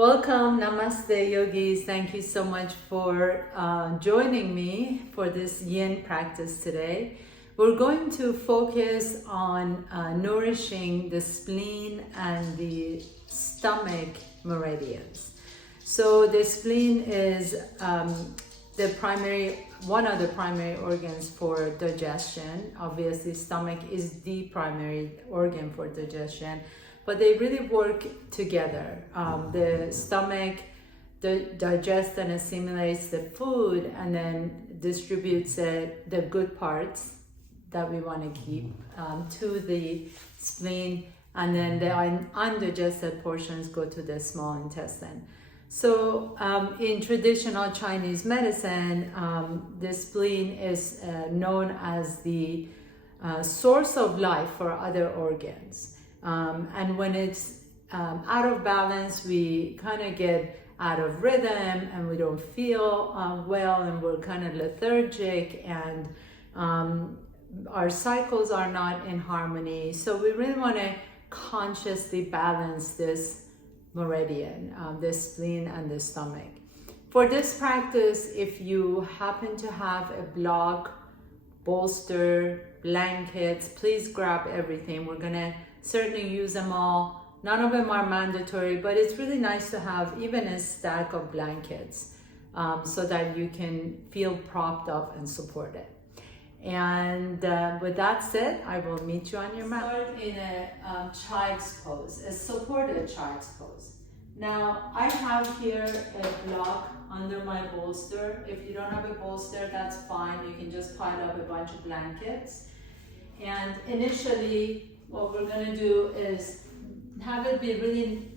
Welcome, Namaste yogis. Thank you so much for joining me for this yin practice today. We're going to focus on nourishing the spleen and the stomach meridians. So the spleen is one of the primary organs for digestion. Obviously, stomach is the primary organ for digestion, but they really work together. The stomach digests and assimilates the food and then distributes the good parts that we want to keep to the spleen, and then the undigested portions go to the small intestine. So in traditional Chinese medicine, the spleen is known as the source of life for other organs. And when it's out of balance, we kind of get out of rhythm and we don't feel well, and we're kind of lethargic, and our cycles are not in harmony. So we really want to consciously balance this meridian, the spleen and the stomach. For this practice, if you happen to have a block, bolster, blankets, please grab everything. We're gonna certainly use them all. None of them are mandatory, but it's really nice to have even a stack of blankets so that you can feel propped up and supported. And with that said, I will meet you on your mat. Start in a child's pose, a supported child's pose. Now, I have here a block under my bolster. If you don't have a bolster, that's fine. You can just pile up a bunch of blankets. And initially, what we're going to do is have it be really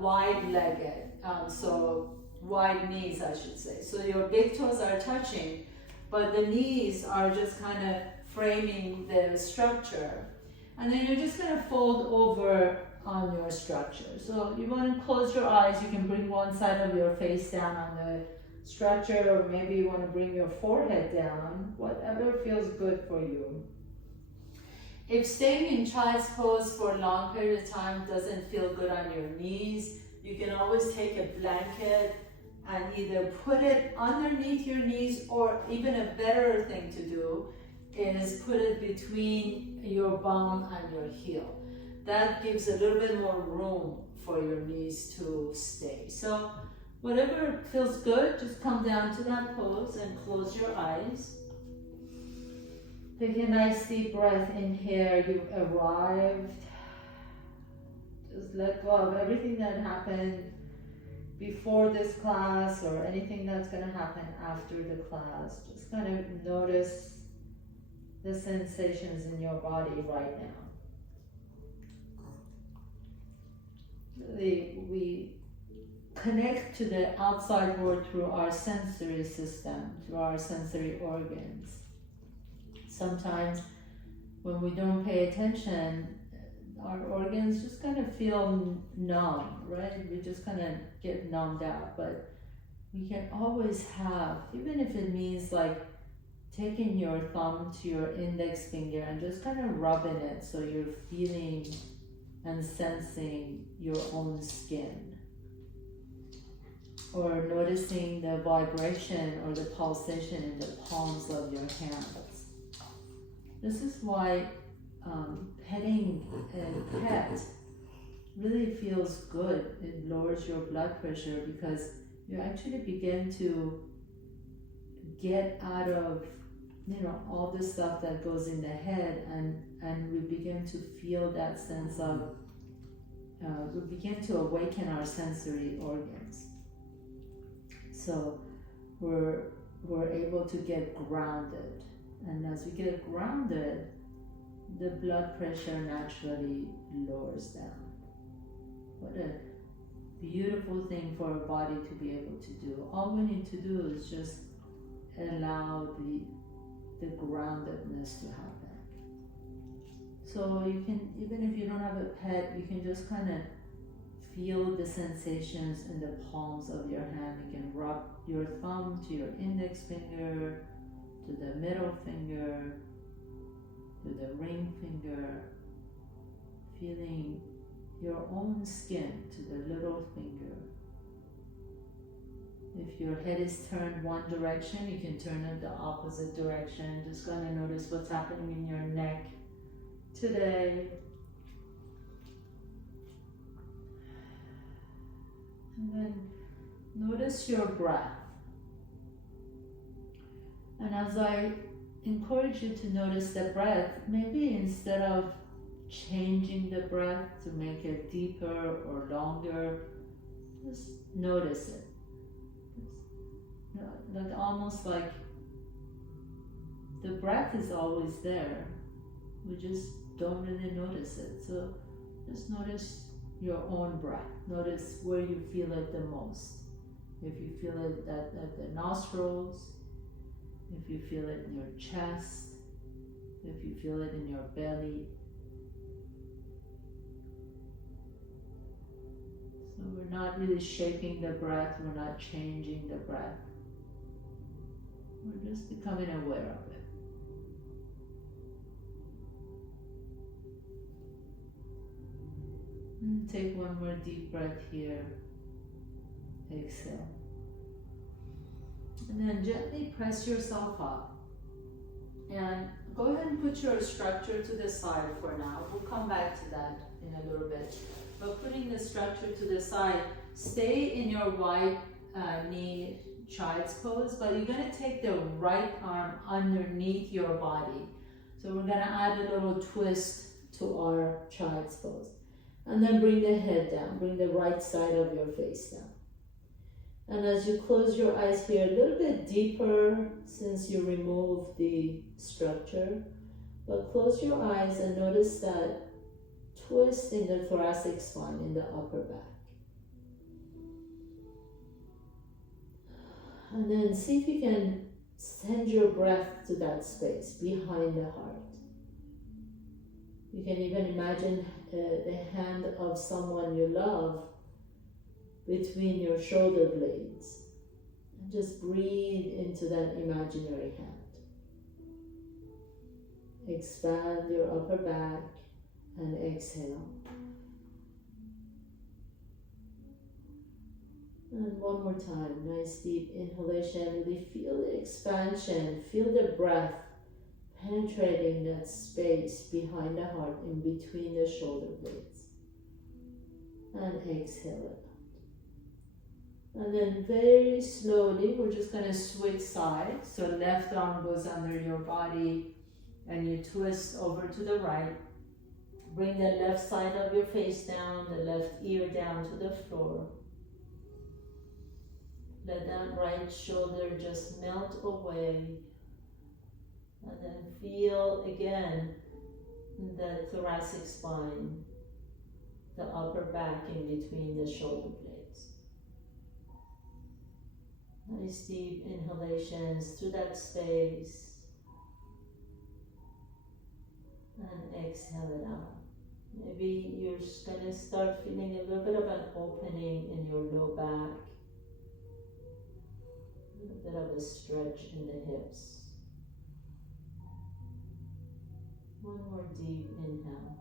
wide-legged, so wide knees, I should say. So your big toes are touching, but the knees are just kind of framing the structure. And then you're just going to fold over on your structure. So you want to close your eyes. You can bring one side of your face down on the structure, or maybe you want to bring your forehead down, whatever feels good for you. If staying in child's pose for a long period of time doesn't feel good on your knees, you can always take a blanket and either put it underneath your knees, or even a better thing to do is put it between your bum and your heel. That gives a little bit more room for your knees to stay. So whatever feels good, just come down to that pose and close your eyes. Take a nice deep breath in here. You've arrived. Just let go of everything that happened before this class or anything that's going to happen after the class. Just kind of notice the sensations in your body right now. Really, we connect to the outside world through our sensory system, through our sensory organs. Sometimes when we don't pay attention, our organs just kind of feel numb, right? We just kind of get numbed out. But we can always have, even if it means like taking your thumb to your index finger and just kind of rubbing it so you're feeling and sensing your own skin. Or noticing the vibration or the pulsation in the palms of your hands. This is why petting a pet really feels good. It lowers your blood pressure because you actually begin to get out of, all the stuff that goes in the head, and we begin to feel that sense of, we begin to awaken our sensory organs. So we're able to get grounded. And as we get grounded, the blood pressure naturally lowers down. What a beautiful thing for a body to be able to do. All we need to do is just allow the groundedness to happen. So you can, even if you don't have a pet, you can just kind of feel the sensations in the palms of your hand. You can rub your thumb to your index finger, to the middle finger, to the ring finger, feeling your own skin to the little finger. If your head is turned one direction, you can turn it the opposite direction. Just gonna notice what's happening in your neck today. And then notice your breath. And as I encourage you to notice the breath, maybe instead of changing the breath to make it deeper or longer, just notice it. Like almost like the breath is always there. We just don't really notice it. So just notice your own breath. Notice where you feel it the most. If you feel it at the nostrils, if you feel it in your chest, if you feel it in your belly. So we're not really shaping the breath, we're not changing the breath. We're just becoming aware of it. And take one more deep breath here. Exhale. And then gently press yourself up. And go ahead and put your structure to the side for now. We'll come back to that in a little bit. But putting the structure to the side, stay in your wide knee child's pose, but you're going to take the right arm underneath your body. So we're going to add a little twist to our child's pose. And then bring the head down, bring the right side of your face down. And as you close your eyes here, a little bit deeper since you removed the structure, but close your eyes and notice that twist in the thoracic spine, in the upper back. And then see if you can send your breath to that space behind the heart. You can even imagine the hand of someone you love between your shoulder blades. And just breathe into that imaginary hand. Expand your upper back and exhale. And one more time, nice deep inhalation. Really feel the expansion, feel the breath penetrating that space behind the heart in between the shoulder blades. And exhale it out. And then very slowly, we're just going to switch sides. So left arm goes under your body and you twist over to the right. Bring the left side of your face down, the left ear down to the floor. Let that right shoulder just melt away. And then feel again the thoracic spine, the upper back in between the shoulder blades. Nice deep inhalations through that space. And exhale it out. Maybe you're just going to start feeling a little bit of an opening in your low back. A bit of a stretch in the hips. One more deep inhale.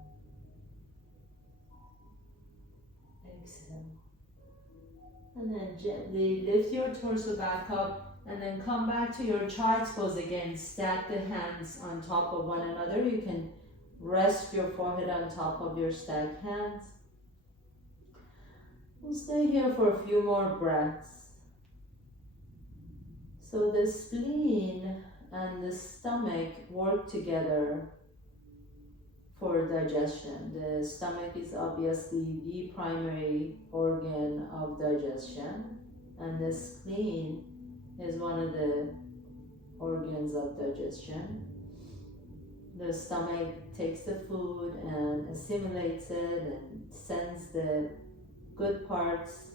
Exhale. And then gently lift your torso back up and then come back to your child's pose again. Stack the hands on top of one another. You can rest your forehead on top of your stacked hands. We'll stay here for a few more breaths. So the spleen and the stomach work together for digestion. The stomach is obviously the primary organ of digestion, and the spleen is one of the organs of digestion. The stomach takes the food and assimilates it and sends the good parts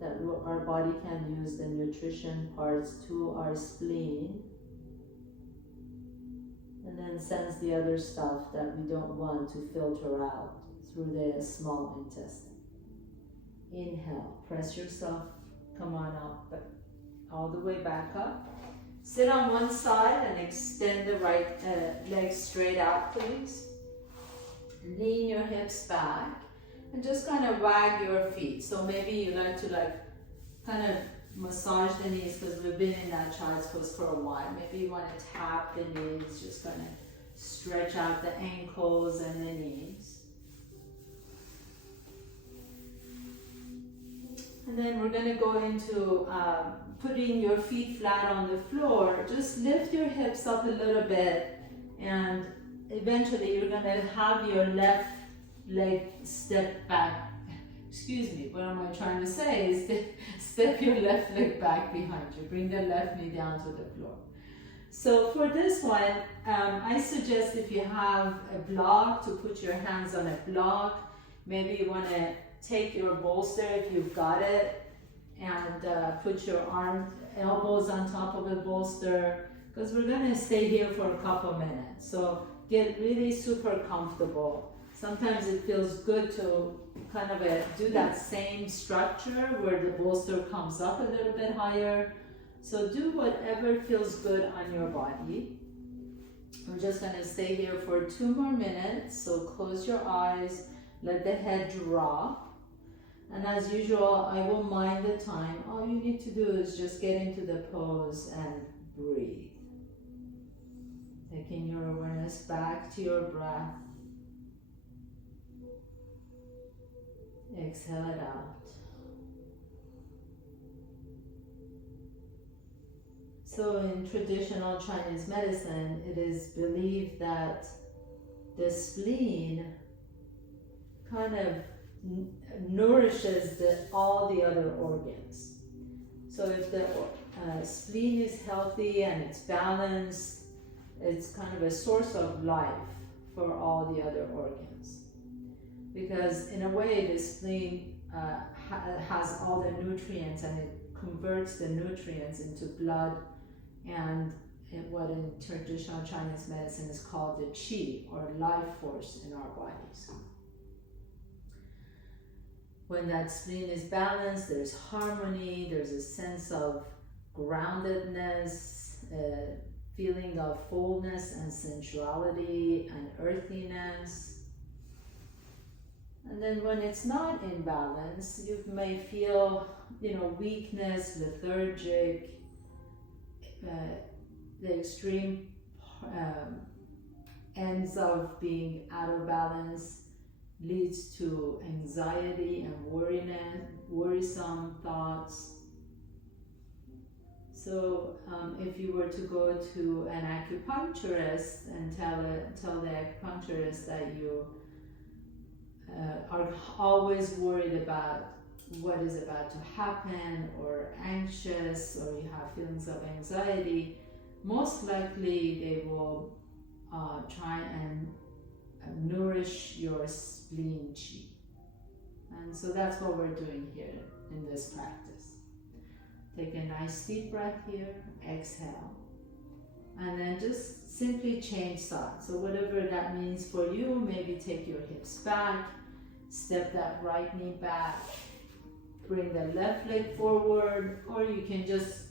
that our body can use, the nutrition parts, to our spleen, and then sends the other stuff that we don't want to filter out through the small intestine. Inhale, press yourself, come on up, but all the way back up. Sit on one side and extend the right leg straight out, please. Lean your hips back And just kind of wag your feet. So maybe you like to kind of massage the knees because we've been in that child's pose for a while. Maybe you want to tap the knees, just kind of stretch out the ankles and the knees. And then we're going to go into putting your feet flat on the floor. Just lift your hips up a little bit, and eventually you're going to have your left leg step back. Excuse me, what am I trying to say is step your left leg back behind you. Bring the left knee down to the floor. So for this one, I suggest if you have a block to put your hands on a block. Maybe you want to take your bolster if you've got it and put your elbows on top of the bolster, because we're going to stay here for a couple minutes. So get really super comfortable. Sometimes it feels good to kind of do that same structure where the bolster comes up a little bit higher. So do whatever feels good on your body. We're just going to stay here for 2 more minutes. So close your eyes, let the head drop. And as usual, I will mind the time. All you need to do is just get into the pose and breathe. Taking your awareness back to your breath. Exhale it out. So in traditional Chinese medicine, it is believed that the spleen kind of nourishes all the other organs. So if the spleen is healthy and it's balanced, it's kind of a source of life for all the other organs. Because in a way, the spleen has all the nutrients, and it converts the nutrients into blood and what in traditional Chinese medicine is called the qi, or life force in our bodies. When that spleen is balanced, there's harmony, there's a sense of groundedness, a feeling of fullness and sensuality and earthiness. And then when it's not in balance, you may feel, weakness, lethargic, the extreme ends of being out of balance leads to anxiety and worrisome thoughts. So if you were to go to an acupuncturist and tell the acupuncturist that you are always worried about what is about to happen, or anxious, or you have feelings of anxiety, most likely they will try and nourish your spleen qi. And so that's what we're doing here in this practice. Take a nice deep breath here, exhale, and then just simply change sides. So whatever that means for you, maybe take your hips back, step that right knee back, bring the left leg forward, or you can just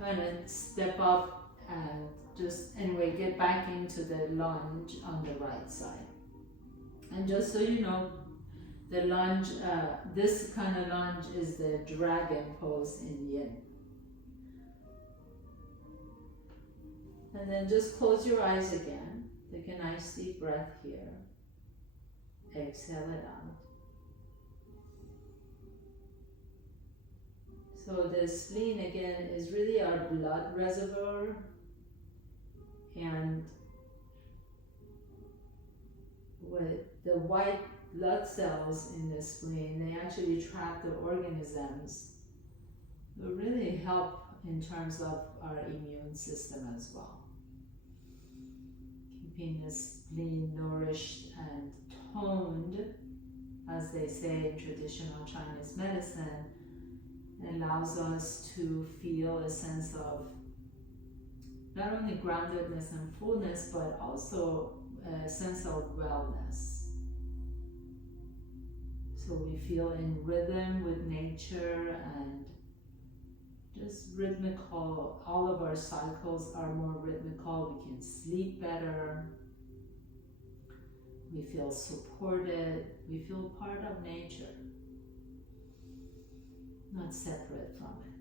kind of step up and just get back into the lunge on the right side. And just so you know, the lunge, this kind of lunge is the dragon pose in Yin. And then just close your eyes again. Take a nice deep breath here. Exhale it out. So the spleen again is really our blood reservoir, and with the white blood cells in the spleen, they actually trap the organisms. It will really help in terms of our immune system as well. Keeping the spleen nourished and toned, as they say in traditional Chinese medicine, allows us to feel a sense of not only groundedness and fullness, but also a sense of wellness. So we feel in rhythm with nature and just rhythmical. All of our cycles are more rhythmical. We can sleep better. We feel supported. We feel part of nature, not separate from it.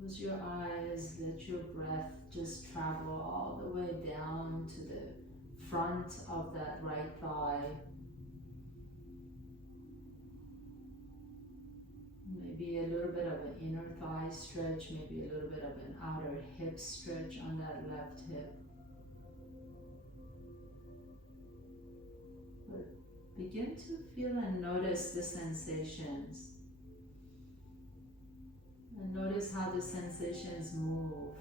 Close your eyes, let your breath just travel all the way down to the front of that right thigh. Maybe a little bit of an inner thigh stretch, maybe a little bit of an outer hip stretch on that left hip. But begin to feel and notice the sensations. And notice how the sensations move.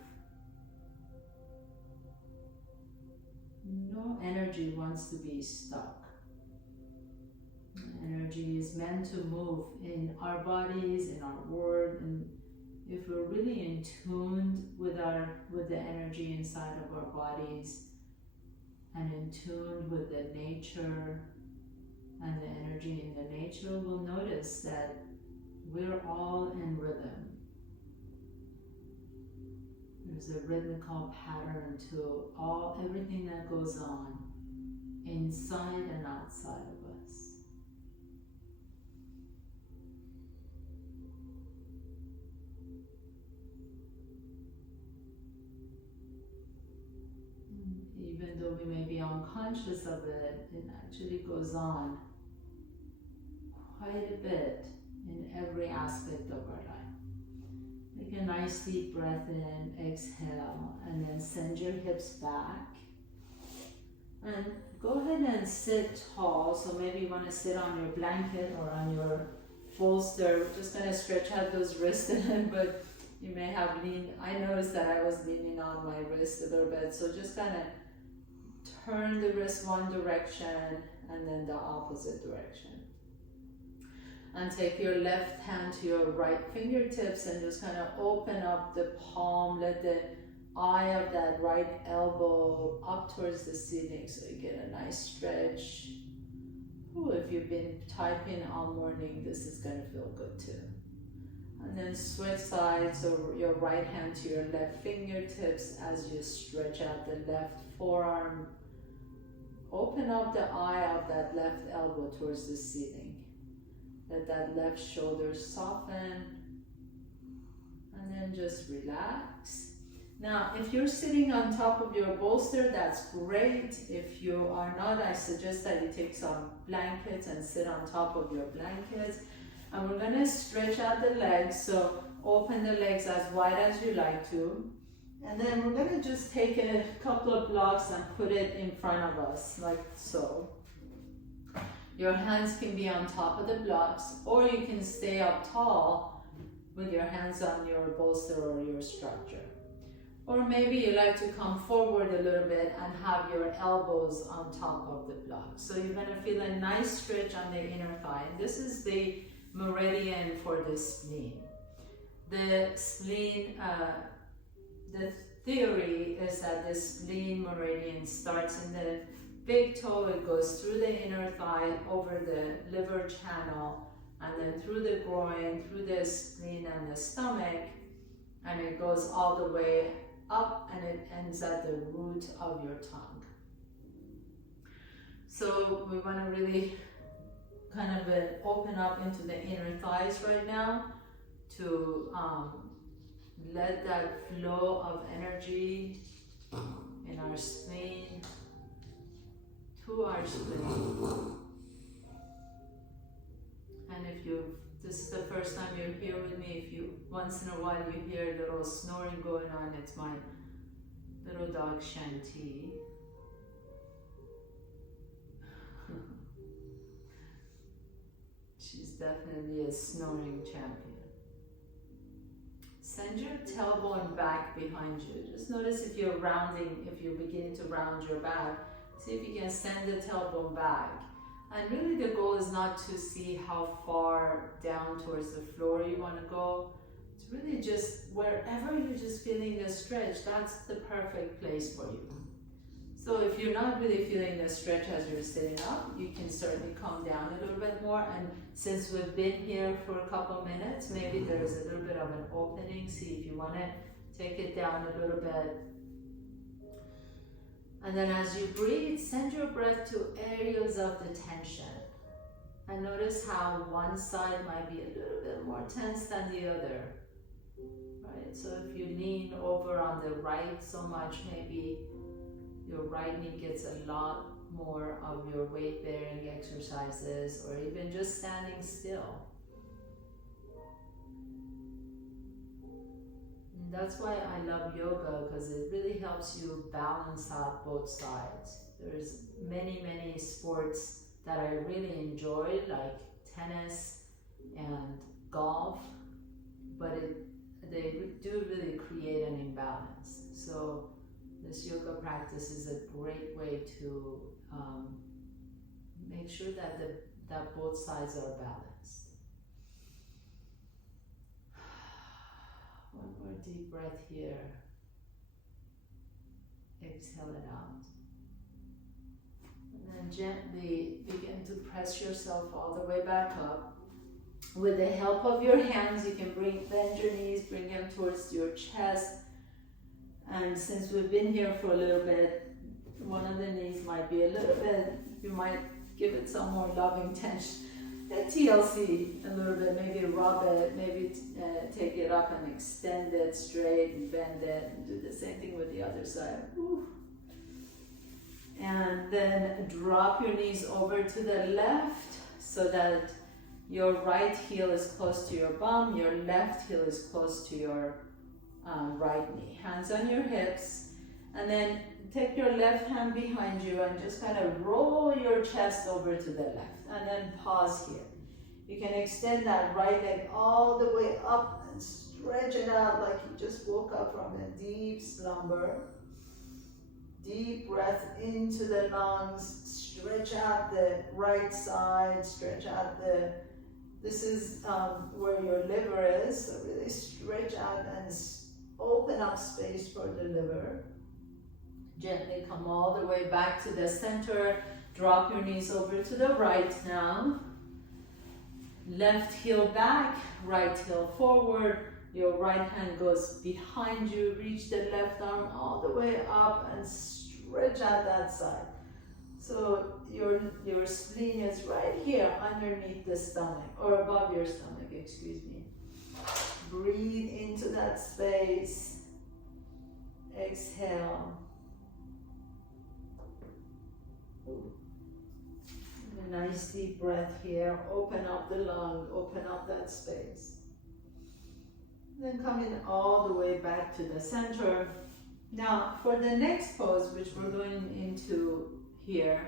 No energy wants to be stuck. Energy is meant to move in our bodies, in our world, and if we're really in tune with the energy inside of our bodies, and in tune with the nature and the energy in the nature, we'll notice that we're all in rhythm. There's a rhythmical pattern to everything that goes on inside and outside of us. Even though we may be unconscious of it, it actually goes on quite a bit in every aspect of our life. Take a nice deep breath in, exhale, and then send your hips back. And go ahead and sit tall. So maybe you want to sit on your blanket or on your bolster. We're just going to stretch out those wrists a little bit. You may have leaned. I noticed that I was leaning on my wrist a little bit. So just kind of turn the wrist one direction and then the opposite direction. And take your left hand to your right fingertips and just kind of open up the palm. Let the eye of that right elbow up towards the ceiling so you get a nice stretch. Ooh, if you've been typing all morning, this is going to feel good too. And then switch sides, so your right hand to your left fingertips as you stretch out the left forearm. Open up the eye of that left elbow towards the ceiling. Let that left shoulder soften. And then just relax. Now, if you're sitting on top of your bolster, that's great. If you are not, I suggest that you take some blankets and sit on top of your blankets. And we're going to stretch out the legs, so open the legs as wide as you like to. And then we're going to just take a couple of blocks and put it in front of us, like so. Your hands can be on top of the blocks, or you can stay up tall with your hands on your bolster or your structure. Or maybe you like to come forward a little bit and have your elbows on top of the blocks. So you're going to feel a nice stretch on the inner thigh. And this is the meridian for the spleen. The spleen, the theory is that the spleen meridian starts in the big toe, it goes through the inner thigh, over the liver channel, and then through the groin, through the spleen and the stomach, and it goes all the way up and it ends at the root of your tongue. So we want to really kind of open up into the inner thighs right now to let that flow of energy in our spleen to our spleen. And if this is the first time you're here with me, if you once in a while you hear a little snoring going on, it's my little dog Shanti. She's definitely a snoring champion. Send your tailbone back behind you. Just notice if you're beginning to round your back, see if you can send the tailbone back. And really the goal is not to see how far down towards the floor you want to go. It's really just wherever you're just feeling the stretch, that's the perfect place for you. So if you're not really feeling the stretch as you're sitting up, you can certainly come down a little bit more. And since we've been here for a couple minutes, maybe there's a little bit of an opening. See if you want to take it down a little bit. And then as you breathe, send your breath to areas of the tension. And notice how one side might be a little bit more tense than the other. Right? So if you lean over on the right so much, maybe your right knee gets a lot more of your weight bearing exercises, or even just standing still. And that's why I love yoga, because it really helps you balance out both sides. There's many sports that I really enjoy, like tennis and golf, but they do really create an imbalance. So this yoga practice is a great way to make sure that both sides are balanced. One more deep breath here. Exhale it out. And then gently begin to press yourself all the way back up. With the help of your hands, you can bend your knees, bring them towards your chest. And since we've been here for a little bit, one of the knees might be a little bit, you might give it some more loving tension. TLC a little bit, maybe rub it, maybe take it up and extend it straight and bend it, and do the same thing with the other side. Woo. And then drop your knees over to the left so that your right heel is close to your bum, your left heel is close to your right knee. Hands on your hips, and then take your left hand behind you and just kind of roll your chest over to the left, and then pause here. You can extend that right leg all the way up and stretch it out like you just woke up from a deep slumber. Deep breath into the lungs, stretch out the right side, stretch out this is where your liver is, so really stretch out and open up space for the liver. Gently come all the way back to the center. Drop your knees over to the right now. Left heel back, right heel forward. Your right hand goes behind you. Reach the left arm all the way up and stretch out that side. So your spleen is right here underneath the stomach, or above your stomach, excuse me. Breathe into that space. Exhale. A nice deep breath here. Open up the lung, open up that space. Then come in all the way back to the center. Now, for the next pose, which we're going into here,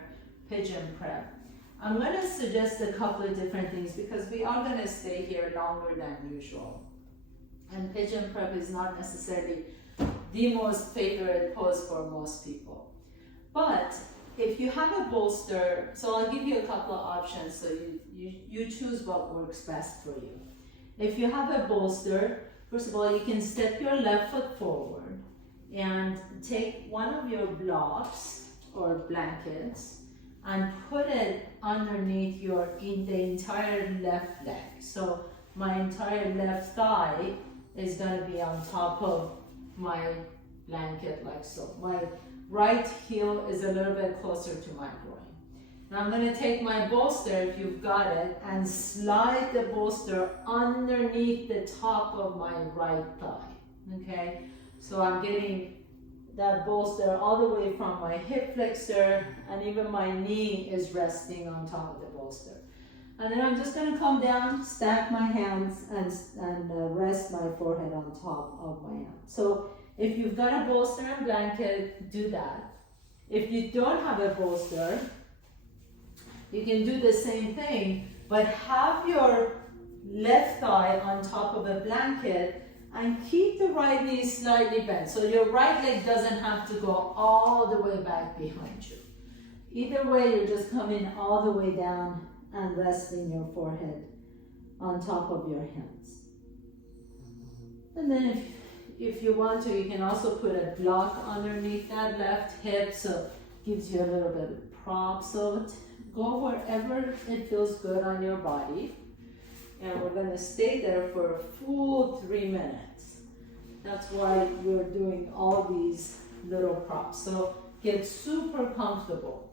pigeon prep, I'm going to suggest a couple of different things because we are going to stay here longer than usual. And pigeon prep is not necessarily the most favorite pose for most people. But if you have a bolster, so I'll give you a couple of options so you choose what works best for you. If you have a bolster, first of all, you can step your left foot forward and take one of your blocks or blankets and put it underneath the entire left leg. So my entire left thigh is going to be on top of my blanket like so. My right heel is a little bit closer to my groin. Now I'm going to take my bolster, if you've got it, and slide the bolster underneath the top of my right thigh. Okay? So I'm getting that bolster all the way from my hip flexor, and even my knee is resting on top of the bolster. And then I'm just going to come down, stack my hands, and rest my forehead on top of my hand. So if you've got a bolster and blanket, do that. If you don't have a bolster, you can do the same thing, but have your left thigh on top of a blanket and keep the right knee slightly bent. So your right leg doesn't have to go all the way back behind you. Either way, you're just coming all the way down and resting your forehead on top of your hands. And then if you want to, you can also put a block underneath that left hip, so it gives you a little bit of prop. So go wherever it feels good on your body. And we're going to stay there for a full 3 minutes. That's why we're doing all these little props. So get super comfortable.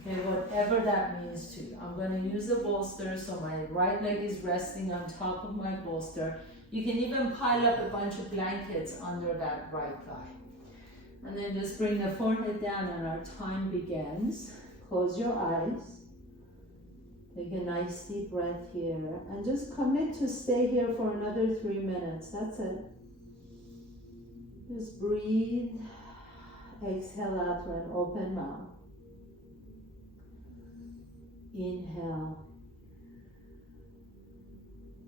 Okay, whatever that means to you. I'm going to use a bolster, so my right leg is resting on top of my bolster. You can even pile up a bunch of blankets under that right thigh. And then just bring the forehead down and our time begins. Close your eyes. Take a nice deep breath here and just commit to stay here for another 3 minutes. That's it. Just breathe. Exhale out through an open mouth. Inhale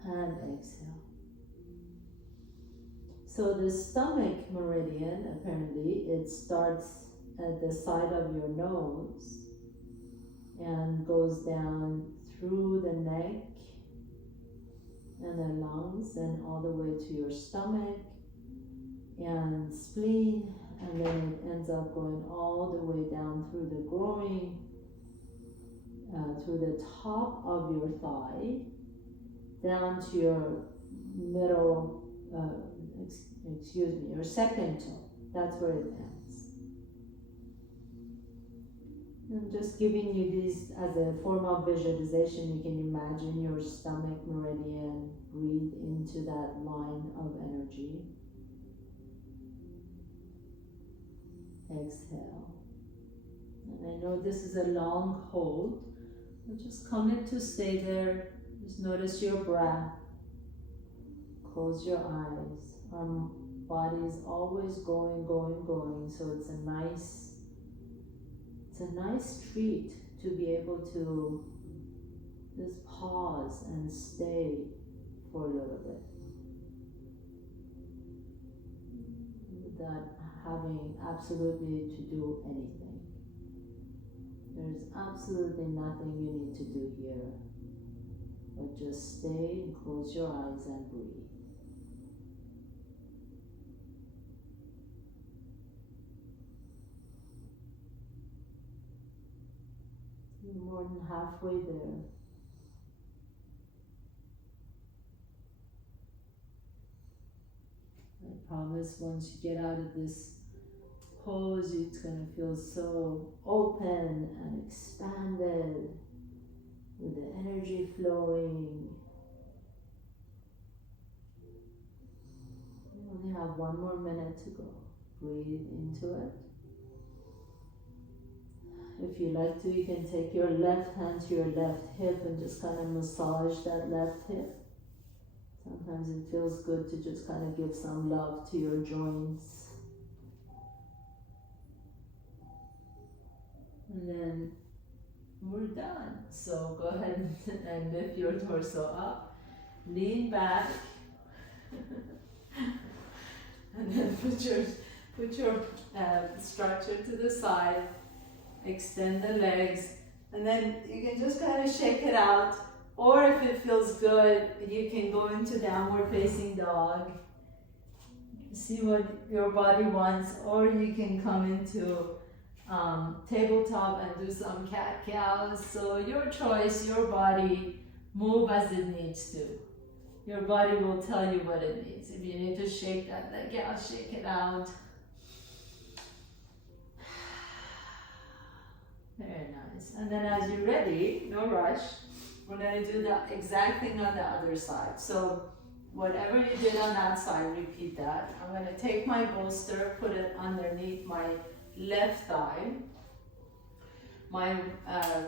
and exhale. So the stomach meridian, apparently, it starts at the side of your nose and goes down through the neck and the lungs and all the way to your stomach and spleen, and then it ends up going all the way down through the groin, through the top of your thigh, down to your middle, your second toe. That's where it ends. I'm just giving you this as a form of visualization. You can imagine your stomach meridian, breathe into that line of energy. Exhale. And I know this is a long hold, but just commit to stay there. Just notice your breath. Close your eyes. Our body is always going, going, going. So it's a nice treat to be able to just pause and stay for a little bit without having absolutely to do anything. There's absolutely nothing you need to do here, but just stay and close your eyes and breathe. You're more than halfway there. I promise once you get out of this pose, it's going to feel so open and expanded with the energy flowing. You only have 1 more minute to go. Breathe into it. If you like to, you can take your left hand to your left hip and just kind of massage that left hip. Sometimes it feels good to just kind of give some love to your joints. And then we're done. So go ahead and lift your torso up. Lean back. And then put your structure to the side. Extend the legs, and then you can just kind of shake it out, or if it feels good, you can go into downward facing dog, see what your body wants, or you can come into tabletop and do some cat cows. So your choice, your body, move as it needs to. Your body will tell you what it needs. If you need to shake that leg out, shake it out. Very nice. And then as you're ready, no rush, we're going to do the exact thing on the other side. So whatever you did on that side, repeat that. I'm going to take my bolster, put it underneath my left thigh. My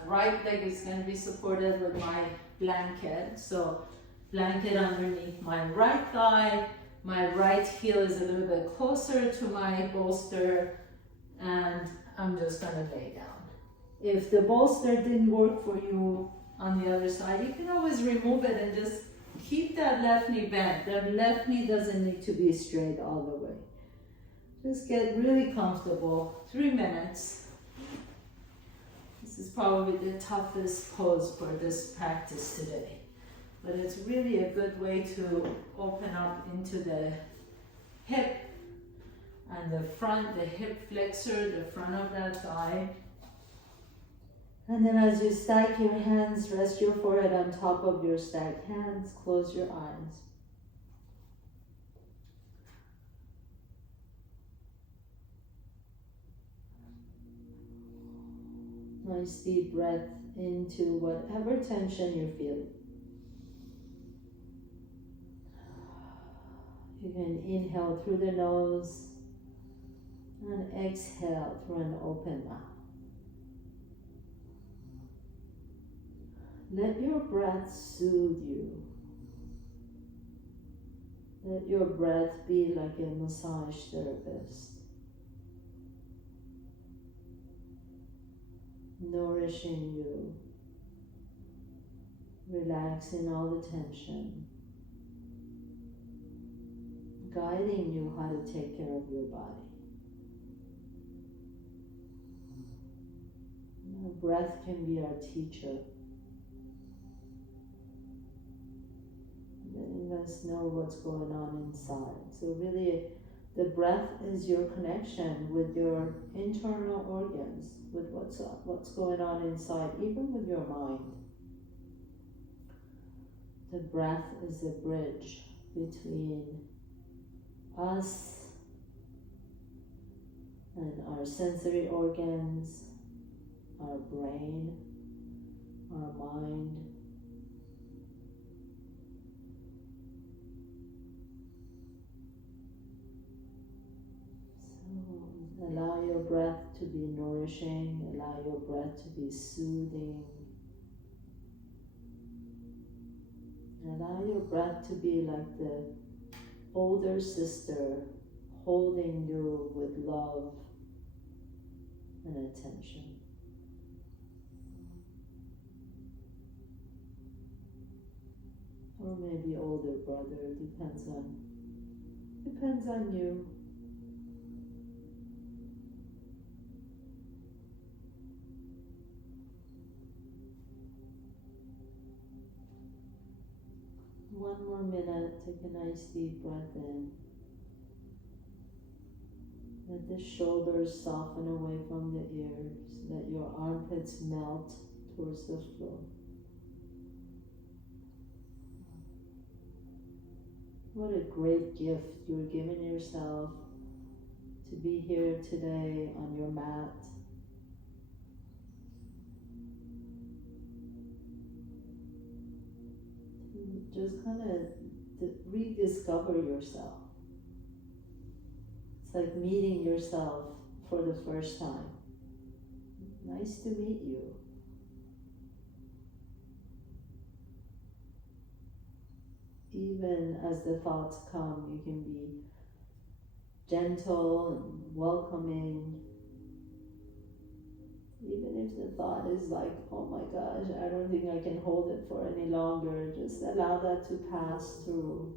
right leg is going to be supported with my blanket. So blanket underneath my right thigh. My right heel is a little bit closer to my bolster, and I'm just going to lay down. If the bolster didn't work for you on the other side, you can always remove it and just keep that left knee bent. That left knee doesn't need to be straight all the way. Just get really comfortable. 3 minutes. This is probably the toughest pose for this practice today. But it's really a good way to open up into the hip and the front, the hip flexor, the front of that thigh. And then as you stack your hands, rest your forehead on top of your stacked hands, close your eyes. Nice deep breath into whatever tension you're feeling. You can inhale through the nose and exhale through an open mouth. Let your breath soothe you. Let your breath be like a massage therapist, nourishing you, relaxing all the tension, guiding you how to take care of your body. Our breath can be our teacher, letting us know what's going on inside. So really, the breath is your connection with your internal organs, with what's going on inside, even with your mind. The breath is a bridge between us and our sensory organs, our brain, our mind. So allow your breath to be nourishing, allow your breath to be soothing. Allow your breath to be like the older sister holding you with love and attention. Or maybe older brother, depends on you. One more minute, take a nice deep breath in. Let the shoulders soften away from the ears. Let your armpits melt towards the floor. What a great gift you're giving yourself to be here today on your mat. Just kind of rediscover yourself. It's like meeting yourself for the first time. Nice to meet you. Even as the thoughts come, you can be gentle and welcoming. Even if the thought is like, oh my gosh, I don't think I can hold it for any longer, just allow that to pass through.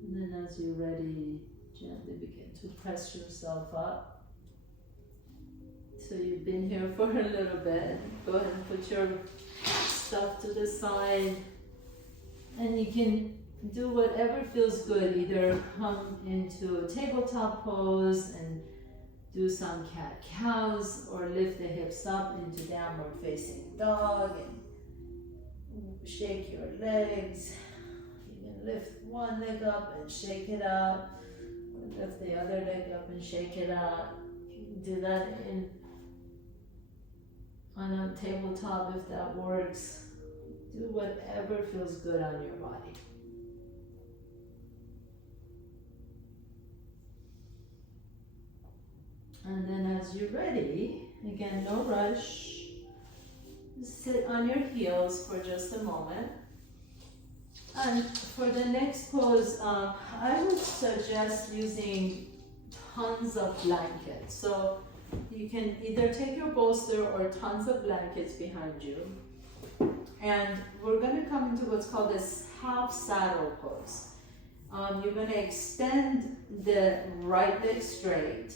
And then as you're ready, gently begin to press yourself up. So you've been here for a little bit. Go ahead and put your stuff to the side. And you can do whatever feels good. Either come into a tabletop pose and do some cat-cows, or lift the hips up into downward facing dog and shake your legs. You can lift one leg up and shake it out. Lift the other leg up and shake it out. You can do that on a tabletop if that works. Do whatever feels good on your body. And then as you're ready, again, no rush. Just sit on your heels for just a moment. And for the next pose, I would suggest using tons of blankets. So you can either take your bolster or tons of blankets behind you. And we're going to come into what's called this half saddle pose. You're going to extend the right leg straight,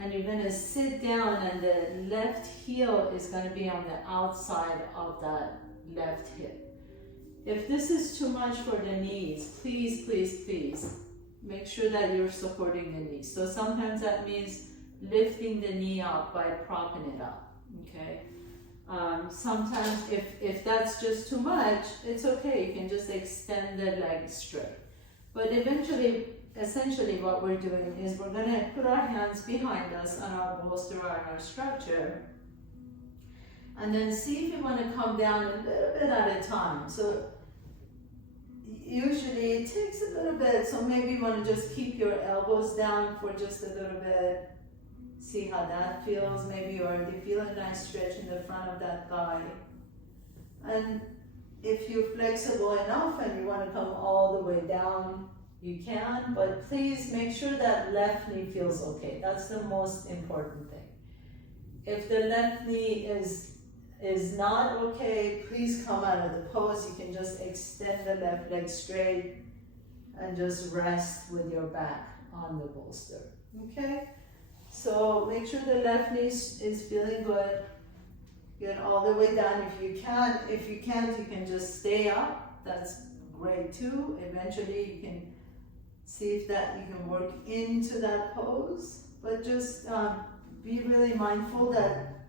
and you're going to sit down, and the left heel is going to be on the outside of that left hip. If this is too much for the knees, please, please, please make sure that you're supporting the knees. So sometimes that means lifting the knee up by propping it up, okay? Sometimes if that's just too much, it's okay, you can just extend the leg straight. But essentially what we're doing is we're gonna put our hands behind us on our bolster or on our structure, and then see if you wanna come down a little bit at a time. So usually it takes a little bit, so maybe you wanna just keep your elbows down for just a little bit. See how that feels. Maybe you already feel a nice stretch in the front of that thigh. And if you're flexible enough and you want to come all the way down, you can, but please make sure that left knee feels okay. That's the most important thing. If the left knee is not okay, please come out of the pose. You can just extend the left leg straight and just rest with your back on the bolster. Okay? So make sure the left knee is feeling good. Get all the way down if you can. If you can't, you can just stay up. That's great too. Eventually you can see if that you can work into that pose. But just be really mindful that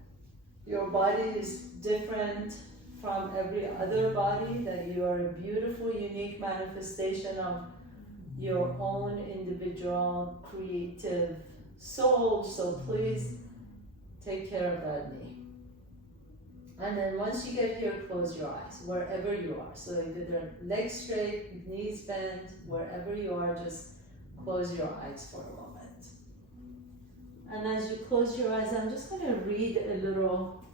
your body is different from every other body, that you are a beautiful, unique manifestation of your own individual creative soul, so please take care of that knee. And then once you get here, close your eyes, wherever you are. So either legs straight, knees bent, wherever you are, just close your eyes for a moment. And as you close your eyes, I'm just going to read a little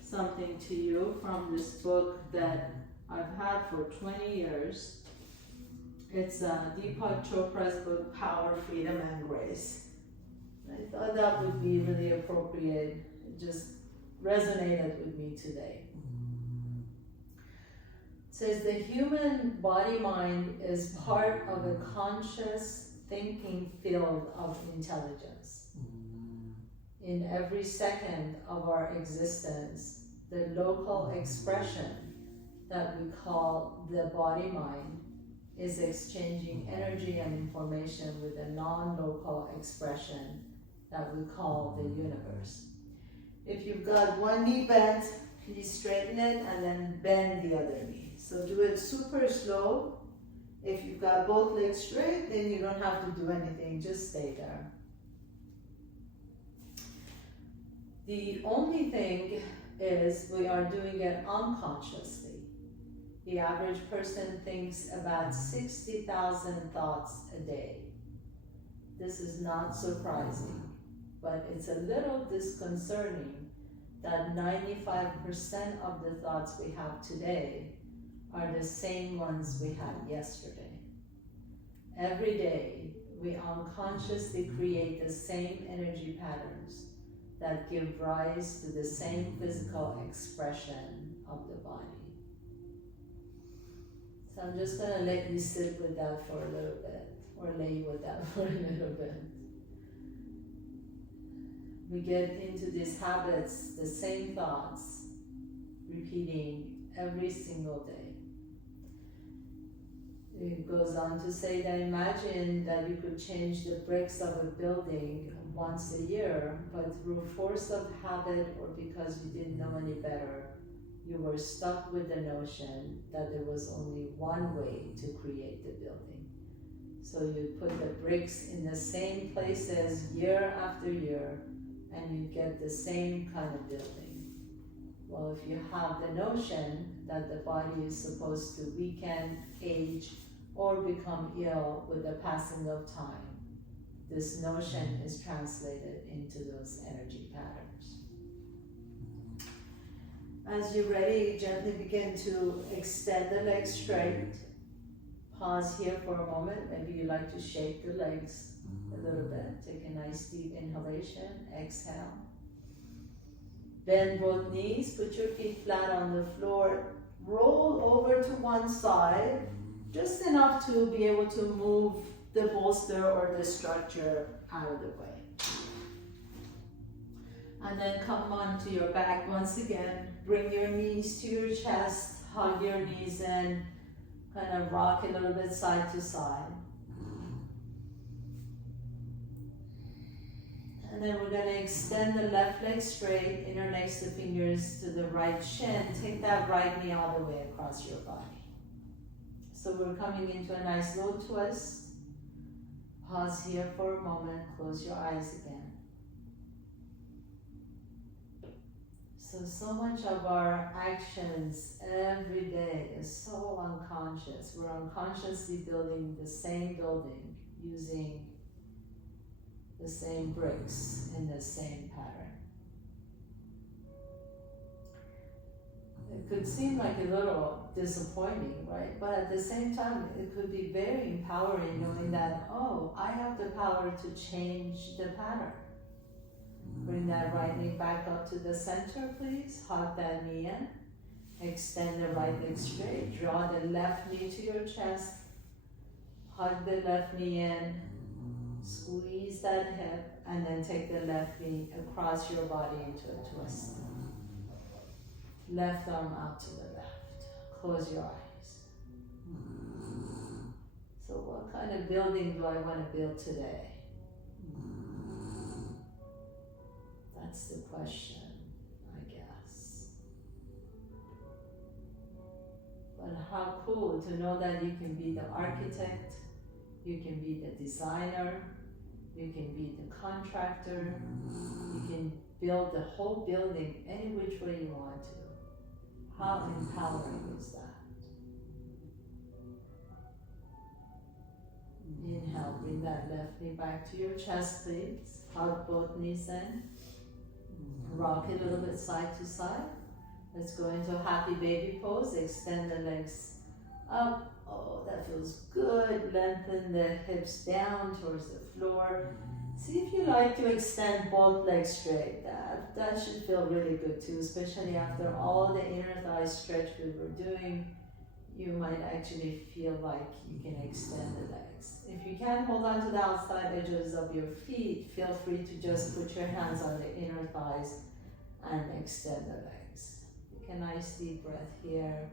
something to you from this book that I've had for 20 years. It's Deepak Chopra's book, Power, Freedom, and Grace. I thought that would be really appropriate. It just resonated with me today. It says the human body-mind is part of a conscious thinking field of intelligence. In every second of our existence, the local expression that we call the body-mind is exchanging energy and information with a non-local expression that we call the universe. If you've got one knee bent, please straighten it and then bend the other knee. So do it super slow. If you've got both legs straight, then you don't have to do anything, just stay there. The only thing is we are doing it unconsciously. The average person thinks about 60,000 thoughts a day. This is not surprising, but it's a little disconcerting that 95% of the thoughts we have today are the same ones we had yesterday. Every day, we unconsciously create the same energy patterns that give rise to the same physical expression of the body. So I'm just going to let you sit with that for a little bit, or lay with that for a little bit. We get into these habits, the same thoughts, repeating every single day. It goes on to say that imagine that you could change the bricks of a building once a year, but through force of habit or because you didn't know any better, you were stuck with the notion that there was only one way to create the building. So you put the bricks in the same places year after year, and you get the same kind of building. Well, if you have the notion that the body is supposed to weaken, age, or become ill with the passing of time, this notion is translated into those energy patterns. As you're ready, gently begin to extend the legs straight. Pause here for a moment. Maybe you like to shake the legs a little bit. Take a nice deep inhalation, exhale. Bend both knees, put your feet flat on the floor. Roll over to one side, just enough to be able to move the bolster or the structure out of the way. And then come onto your back once again. Bring your knees to your chest, hug your knees in, kind of rock a little bit side to side. And then we're gonna extend the left leg straight, interlace the fingers to the right shin. Take that right knee all the way across your body. So we're coming into a nice low twist. Pause here for a moment, close your eyes again. So much of our actions every day is so unconscious. We're unconsciously building the same building using the same bricks in the same pattern. It could seem like a little disappointing, right? But at the same time, it could be very empowering knowing that, oh, I have the power to change the pattern. Bring that right knee back up to the center, please. Hug that knee in. Extend the right leg straight. Draw the left knee to your chest. Hug the left knee in. Squeeze that hip. And then take the left knee across your body into a twist. Left arm out to the left. Close your eyes. So what kind of building do I want to build today? That's the question, I guess. But how cool to know that you can be the architect, you can be the designer, you can be the contractor, you can build the whole building any which way you want to. How empowering is that? Inhale, bring that left knee back to your chest, please. Hug both knees in. Rock it a little bit side to side. Let's go into a happy baby pose. Extend the legs up. Oh, that feels good. Lengthen the hips down towards the floor. See if you like to extend both legs straight. That should feel really good too, especially after all the inner thigh stretch we were doing. You might actually feel like you can extend the legs. If you can't hold on to the outside edges of your feet, feel free to just put your hands on the inner thighs and extend the legs. Take a nice deep breath here.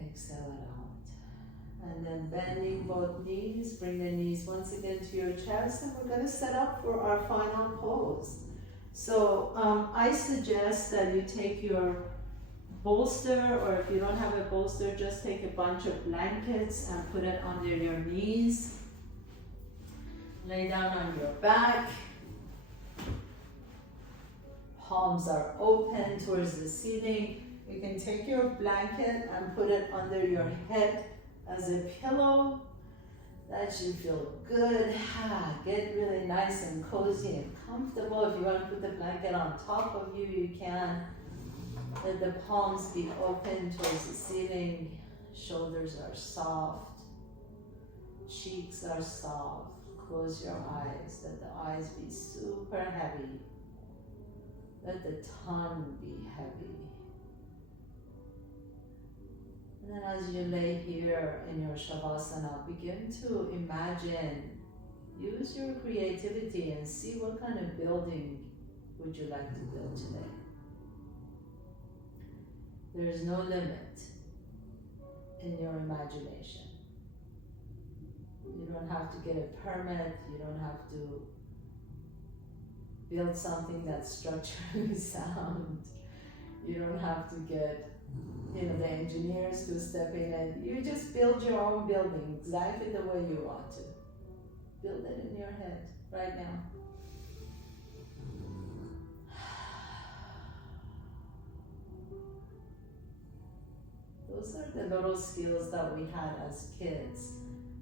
Exhale it out. And then bending both knees, bring the knees once again to your chest, and we're going to set up for our final pose. So I suggest that you take your bolster, or if you don't have a bolster, just take a bunch of blankets and put it under your knees. Lay down on your back. Palms are open towards the ceiling. You can take your blanket and put it under your head as a pillow. That should feel good. Get really nice and cozy and comfortable. If you want to put the blanket on top of you, you can. Let the palms be open towards the ceiling. Shoulders are soft. Cheeks are soft. Close your eyes. Let the eyes be super heavy. Let the tongue be heavy. And then as you lay here in your Shavasana, begin to imagine, use your creativity and see what kind of building would you like to build today. There is no limit in your imagination. You don't have to get a permit, you don't have to build something that's structurally sound. You don't have to get the engineers to step in, and you just build your own building exactly the way you want to. Build it in your head right now. Those are the little skills that we had as kids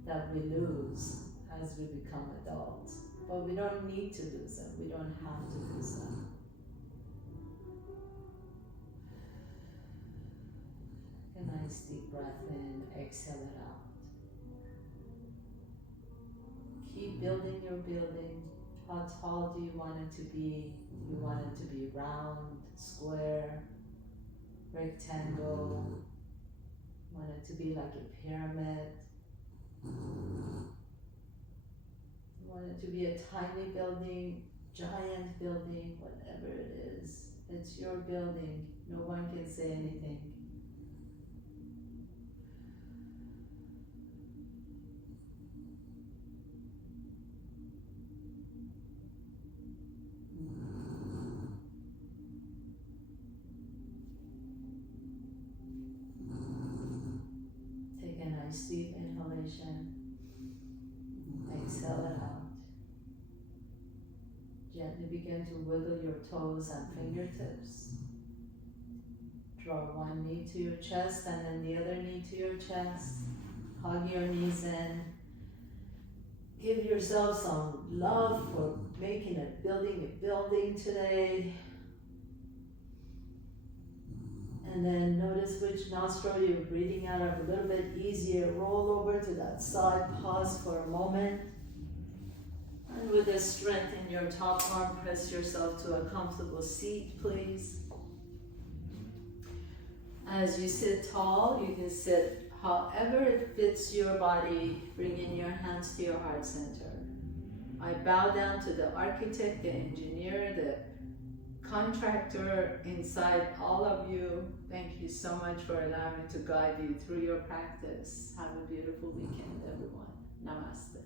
that we lose as we become adults. But we don't need to lose them. We don't have to lose them. A nice deep breath in, exhale it out. Keep building your building. How tall do you want it to be? You want it to be round, square, rectangle. You want it to be like a pyramid. You want it to be a tiny building, giant building, whatever it is. It's your building. No one can say anything. Begin to wiggle your toes and fingertips. Draw one knee to your chest and then the other knee to your chest. Hug your knees in. Give yourself some love for making a building today. And then notice which nostril you're breathing out of a little bit easier. Roll over to that side, pause for a moment. And with the strength in your top arm, press yourself to a comfortable seat, please. As you sit tall, you can sit however it fits your body, bringing your hands to your heart center. I bow down to the architect, the engineer, the contractor inside all of you. Thank you so much for allowing me to guide you through your practice. Have a beautiful weekend, everyone. Namaste.